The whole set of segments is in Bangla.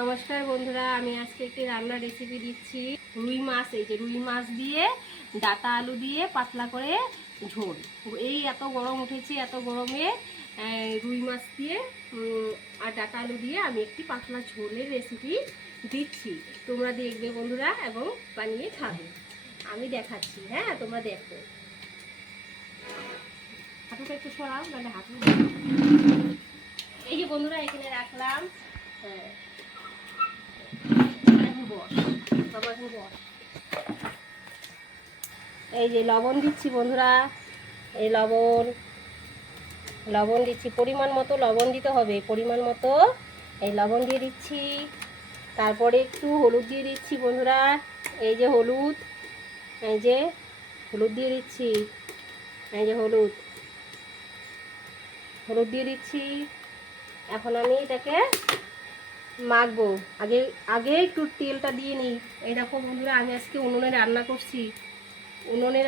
নমস্কার বন্ধুরা, আমি আজকে একটি রান্নার রেসিপি দিচ্ছি। রুই মাছ, এই যে রুই মাছ দিয়ে ডাঁটা আলু দিয়ে পাতলা করে ঝোল। এই এত গরম উঠেছে, এত গরমে রুই মাছ দিয়ে আর ডাঁটা আলু দিয়ে আমি একটি পাতলা ঝোলের রেসিপি দিচ্ছি। তোমরা দেখবে বন্ধুরা এবং বানিয়ে খাবে। আমি দেখাচ্ছি, হ্যাঁ তোমরা দেখো। হাঁটুটা একটু সরাও, মানে হাঁটু। এই যে বন্ধুরা এখানে রাখলাম, হ্যাঁ এই যে লবণ দিচ্ছি বন্ধুরা, এই লবণ দিচ্ছি, পরিমাণ মতো লবণ দিতে হবে, পরিমাণ মতো এই লবণ দিয়ে দিচ্ছি। তারপরে একটু হলুদ দিয়ে দিচ্ছি বন্ধুরা, এই যে হলুদ, এই যে হলুদ দিয়ে দিচ্ছি, এই যে হলুদ দিয়ে দিচ্ছি। এখন আমি এটাকে মাখবো। আগে একটু তেলটা দিয়ে নিই। এই দেখো বন্ধুরা, আমি আজকে উনুনে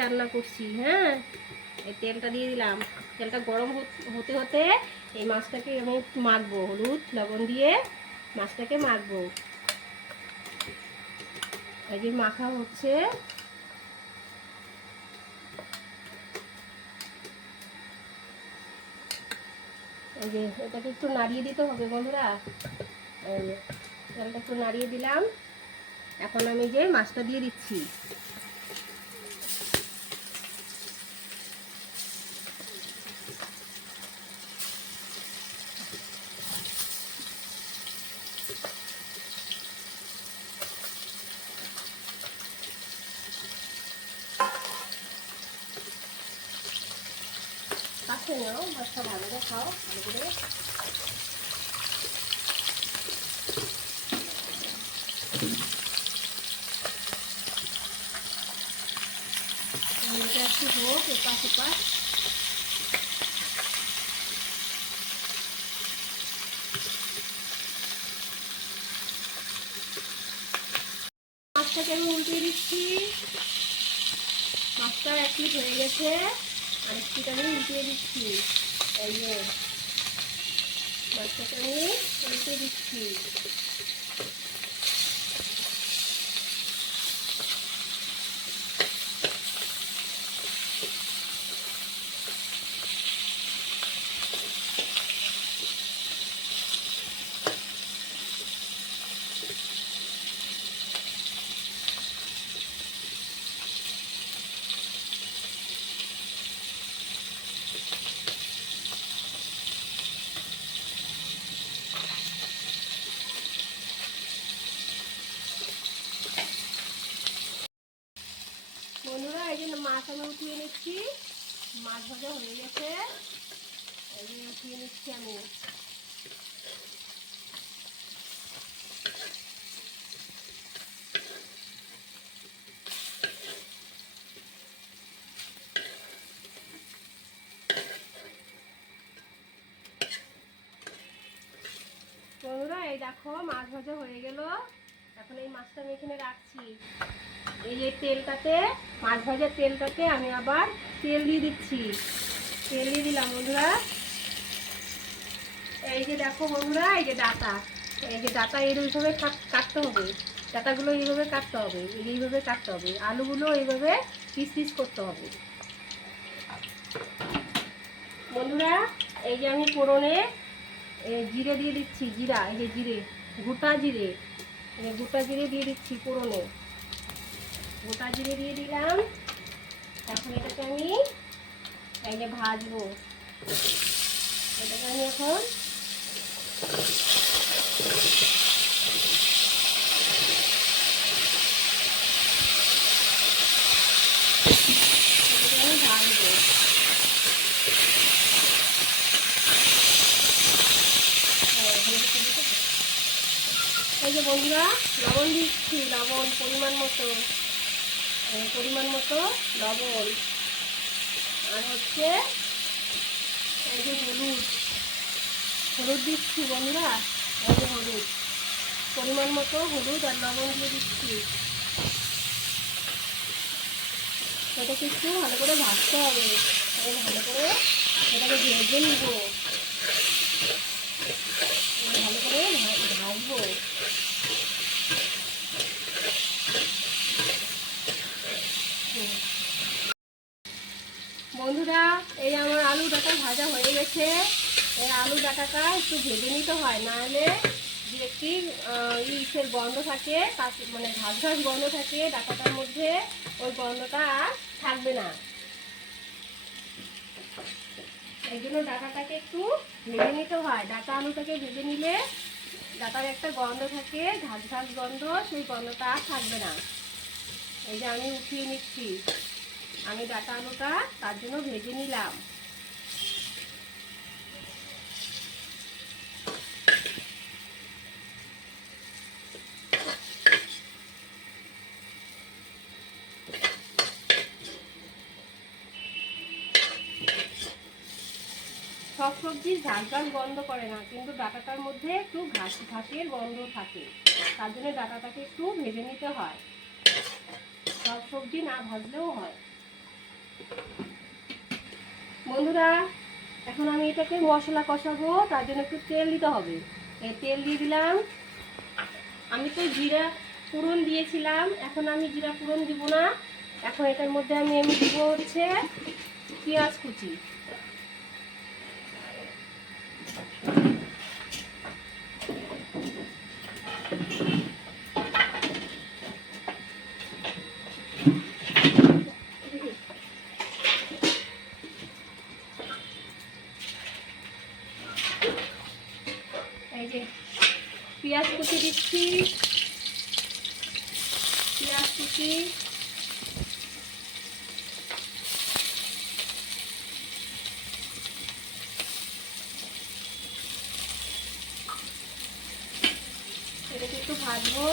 রান্না করছি, হ্যাঁ। এই তেলটা দিয়ে দিলাম। তেলটা গরম হতে হতে এই মাছটাকে আমি একটু মাখবো, হলুদ লবণ দিয়ে মাছটাকে মাখবো। এই যে মাখা হচ্ছে, এই যে এটাকে একটু নাড়িয়ে দিতে হবে বন্ধুরা। এই যে তেলটা একটু নাড়িয়ে দিলাম। এখন আমি যে মাছটা দিয়ে দিচ্ছি। কাছে নাও, মাছটা ভালো করে খাও, ভালো করে। এটা একটু হোক, এপাশ ওপাশ। মাছটাকে আমি উল্টিয়ে দিচ্ছি। মাছটা এক পিঠ হয়ে গেছে, আরেক পিঠ আমি উল্টিয়ে দিচ্ছি। এই যে মাছটাকে আমি উল্টে দিচ্ছি। বন্ধুরা, এই জন্য মাছ আমি উঠিয়ে নিচ্ছি। মাছ ভাজা হয়ে গেছে, এই জন্য উঠিয়ে নিচ্ছি আমি। বন্ধুরা, এই দেখো মাছ ভাজা হয়ে গেল। এখন এই মাছটা আমি এখানে রাখছি। এই যে তেলটাতে, মাছ ভাজার তেলটাতে আমি আবার তেল দিয়ে দিচ্ছি। তেল দিয়ে দিলাম বন্ধুরা। এই যে দেখো বন্ধুরা, এই যে ডাঁটা, এইভাবে কাটতে হবে। ডাঁটাগুলো এইভাবে কাটতে হবে, এইভাবে কাটতে হবে। আলুগুলো এইভাবে পিস পিস করতে হবে বন্ধুরা। এই যে আমি ফোড়নে জিরে দিয়ে দিচ্ছি, এই যে গোটা জিরে দিয়ে দিচ্ছি ফোড়নে। গোটা জিরে দিয়ে দিলাম। এখন এটাকে আমি এই যে ভাজবো। এটাকে আমি এখন ভাজবো। এই যে বন্ধুরা, লবণ দিচ্ছি, লবণ পরিমাণ মতো লবণ। আর হচ্ছে এই যে হলুদ দিচ্ছি বন্ধুরা। এই যে হলুদ, পরিমাণ মতো হলুদ আর লবণ দিয়ে দিচ্ছি। এটাকে একটু ভালো করে ভাজতে হবে, ভালো করে এটাকে ভেজে নিব, ভালো করে ভাজবো। বন্ধুরা, এই আমার আলু ডাঁটা ভাজা হয়ে গেছে। এই আলু ডাঁটাটা একটু ভেজে নিতে হয়, নাহলে যে একটি ইসের গন্ধ থাকে, মানে ঘাস ঘাস গন্ধ থাকে ডাঁটাটার মধ্যে, ওই গন্ধটা আর থাকবে না। এই জন্য ডাঁটাটাকে একটু ভেজে নিতে হয়। ডাঁটা আলুটাকে ভেজে নিলে ডাঁটার একটা গন্ধ থাকে, ঘাস ঘাস গন্ধ, সেই গন্ধটা আর থাকবে না। এই যে আমি উঠিয়ে নিচ্ছি, আমি ডাঁটা আলুটা তার জন্য ভেজে নিলাম। সব সবজি ঝাল ঝাল গন্ধ করে না, কিন্তু ডাঁটাটার মধ্যে একটু ঘাসের গন্ধ থাকে, তার জন্য ডাঁটাটাকে একটু ভেজে নিতে হয়। সব সবজি না ভাজলেও হয়। বন্ধুরা, এখন আমি এটাকে মশলা কষাবো, তার জন্য একটু তেল দিতে হবে। এই তেল দিয়ে দিলাম। আমি তো জিরা ফোড়ন দিয়েছিলাম, এখন আমি জিরা ফোড়ন দিব না। এখন এটার মধ্যে আমি দিব হচ্ছে পেঁয়াজ কুচি। এই যে পেঁয়াজ কুচি দিচ্ছি, পেঁয়াজ কুচি, এটাকে একটু ভাজবো।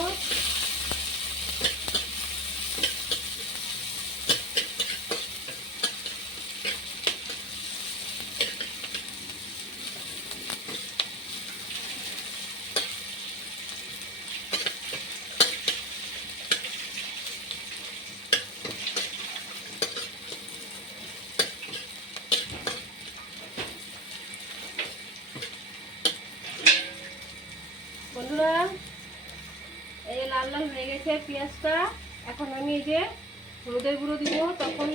বন্ধুরা, এই লাল লাল হয়ে গেছে পেঁয়াজটা। এখন আমি এই যে হলুদের গুঁড়ো দিব। তখন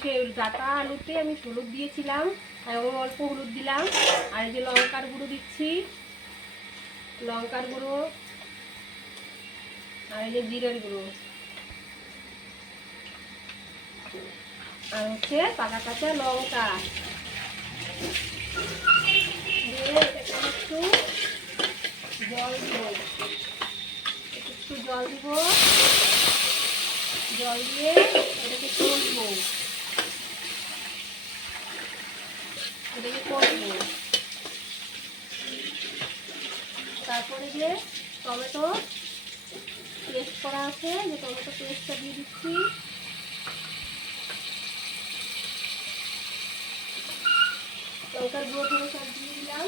সে ডাঁটা আলুতে আমি হলুদ দিয়েছিলাম, আমি অল্প হলুদ দিলাম। আর এই যে লঙ্কার গুঁড়ো দিচ্ছি, লঙ্কার গুঁড়ো, আর এই যে জিরের গুঁড়ো, আর হচ্ছে পাকা কাঁচা লঙ্কা দিয়ে এটাকে একটু জল দিব, একটু জল দিব, জল দিয়ে এটাকে কষবো, এটাকে কষবো। তারপরে যে টমেটো পেস্ট করা আছে, যে টমেটো পেস্টটা দিয়ে দিচ্ছি। লঙ্কার গুঁড়ো ধরে সব দিয়ে দিলাম।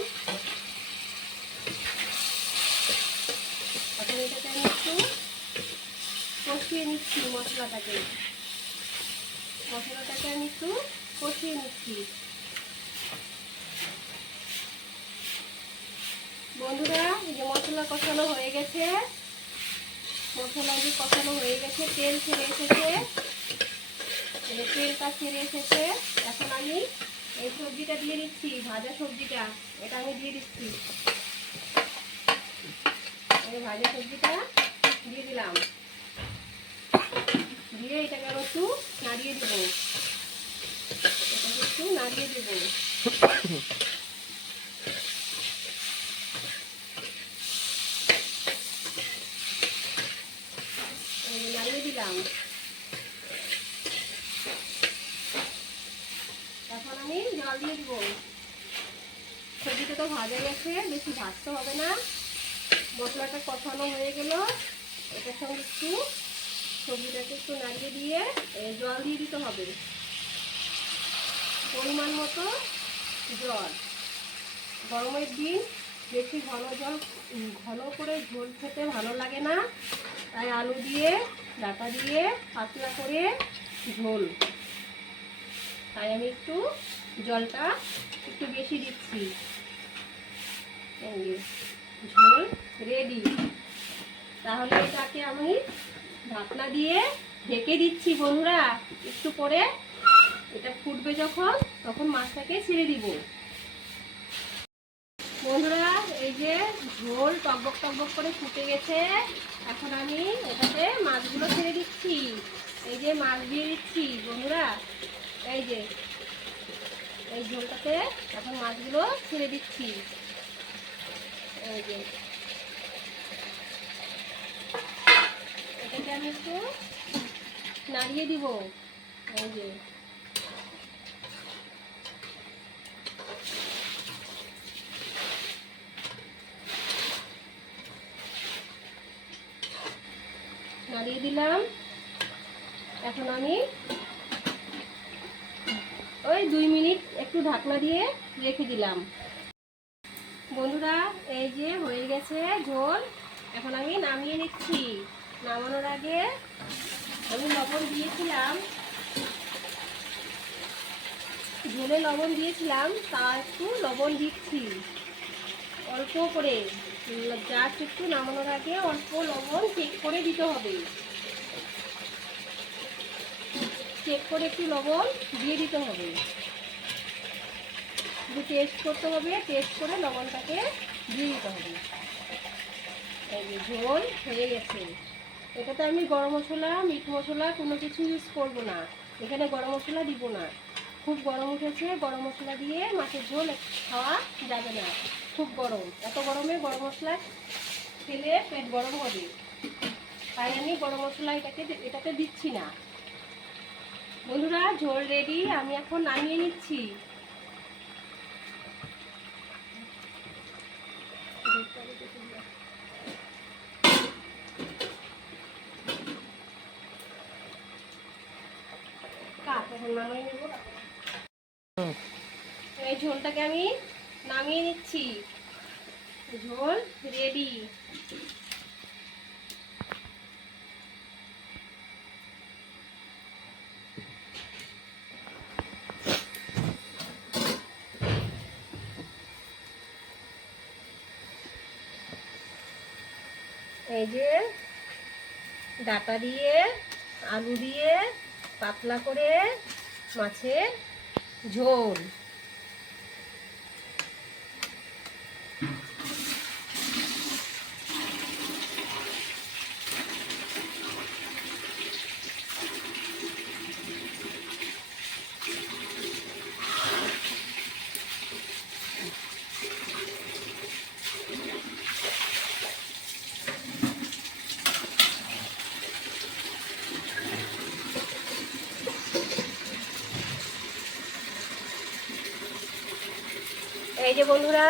এখন এটাকে আমি একটু কষিয়ে নিচ্ছি, মশলাটাকে আমি একটু কষিয়ে নিচ্ছি। বন্ধুরা, এই যে মশলা কষানো হয়ে গেছে, মশলা যে কষানো হয়ে গেছে, তেল ছেড়ে এসেছে, তেলটা ছেড়ে এসেছে। এখন আমি এই সবজিটা দিয়ে দিচ্ছি, ভাজা সবজিটা, এটা আমি দিয়ে দিচ্ছি। এই ভাজা সবজিটা দিয়ে দিলাম, দিয়ে এটাকে আবার একটু নাড়িয়ে দেবো, এটাকে একটু নাড়িয়ে দেবো। নাড়িয়ে দিলাম। এখন আমি জল দিয়ে দিব। সবজিটা তো ভাজা গেছে, বেশি ভাজতে হবে না। মশলাটা কষানো হয়ে গেল, এটার সঙ্গে একটু সবজিটাকে একটু নাড়িয়ে দিয়ে জল দিয়ে দিতে হবে, পরিমাণ মতো জল। গরমের দিন বেশি ঘন করে ঝোল খেতে ভালো লাগে না, তাই আলু দিয়ে ডাঁটা দিয়ে পাতলা করে ঝোল, তাই আমি একটু জলটা একটু বেশি দিচ্ছি। ঝোল রেডি। তাহলে এটাকে আমি ঢাকনা দিয়ে ঢেকে দিচ্ছি। বন্ধুরা, একটু পরে এটা ফুটবে যখন, তখন মাছটাকে ছেড়ে দিব। বন্ধুরা, এই যে ঝোল টকবক টকবক করে ফুটে গেছে। এখন আমি এটাতে মাছগুলো ছেড়ে দিচ্ছি। এই যে মাছ দিয়ে দিচ্ছি বন্ধুরা, এই যে এই ঝোলটাতে এখন মাছগুলো ছেড়ে দিচ্ছি। এই যে এটাকে আমি একটু নাড়িয়ে দিব। এই যে নাড়িয়ে দিলাম। এখন আমি ওই 2 মিনিট একটু ঢাকনা দিয়ে রেখে দিলাম। বন্ধুরা, এই যে হয়ে গেছে ঝোল। এখন আমি নামিয়ে নিচ্ছি। নামানোর আগে আমি লবণ দিয়েছিলাম, ঝোলে লবণ দিয়েছিলাম, তা একটু লবণ দিচ্ছি অল্প করে। জাস্ট একটু নামানোর আগে অল্প লবণ চেক করে দিতে হবে। চেক করে একটু লবণ দিয়ে দিতে হবে, একটু টেস্ট করতে হবে, টেস্ট করে লবণটাকে দিয়ে দিতে হবে। এই যে ঝোল হয়ে গেছে। এটাতে আমি গরম মশলা, মিট মশলা কোনো কিছু ইউজ করব না। এখানে গরম মশলা দিব না। খুব গরম উঠেছে, গরম মশলা দিয়ে মাছের ঝোল খাওয়া যাবে না। খুব গরম, এত গরমে গরম মশলা খেলে পেট গরম হবে। তাই আমি গরম মশলা এটাতে দিচ্ছি না। বন্ধুরা, ঝোল রেডি। আমি এখন নামিয়ে নিচ্ছি। এই ঝোলটাকে আমি নামিয়ে নিচ্ছি। ঝোল রেডি। এই যে ডাটা দিয়ে, আলু দিয়ে পাতলা করে মাছের ঝোল। এই যে বন্ধুরা,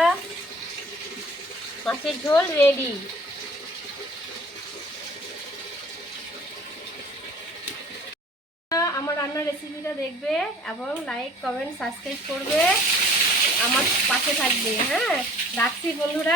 মাছের ঝোল রেডি। আমার রান্নার রেসিপিটা দেখবে এবং লাইক, কমেন্ট, সাবস্ক্রাইব করবে, আমার পাশে থাকবে। হ্যাঁ, রাখছি বন্ধুরা।